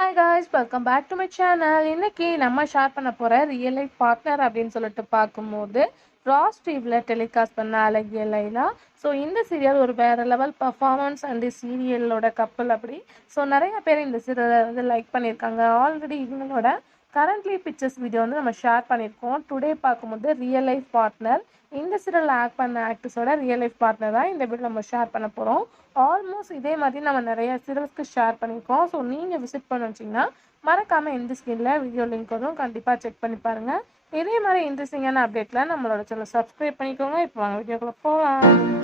Hi guys, welcome back to my channel. இன்னைக்கு நம்ம share பண்ண போகிற ரியல் லைஃப் பார்ட்னர் அப்படின்னு சொல்லிட்டு பார்க்கும்போது ராஸ் டிவியில் டெலிகாஸ்ட் பண்ண அழகிய லைலா. ஸோ இந்த சீரியல் ஒரு வேறு லெவல் பர்ஃபார்மன்ஸ் அண்டு சீரியலோட கப்பல் அப்படி. ஸோ நிறைய பேர் இந்த சீரியலை வந்து லைக் பண்ணியிருக்காங்க. ஆல்ரெடி இவங்களோட கரண்ட்லி பிக்சர்ஸ் வீடியோ வந்து நம்ம ஷேர் பண்ணியிருக்கோம். டுடே பார்க்கும்போது ரியல் லைஃப் பார்ட்னர், இந்த சீரியலில் ஆக்ட் பண்ண ஆக்டர்ஸோட ரியல் லைஃப் பார்ட்னர் தான் இந்த வீடியோ நம்ம ஷேர் பண்ண போகிறோம். ஆல்மோஸ்ட் இதே மாதிரி நம்ம நிறைய சீரியல்ஸ்க்கு ஷேர் பண்ணியிருக்கோம். ஸோ நீங்கள் விசிட் பண்ண வச்சிங்கன்னா மறக்காமல் இந்த ஸ்கிரீனில் வீடியோ லிங்க் வரும், கண்டிப்பாக செக் பண்ணி பாருங்கள். இதே மாதிரி இன்ட்ரெஸ்டிங்கான அப்டேட்டில் நம்மளோட சேனல் சப்ஸ்கிரைப் பண்ணிக்கோங்க. இப்போ வாங்க வீடியோக்குள்ள போகலாம்.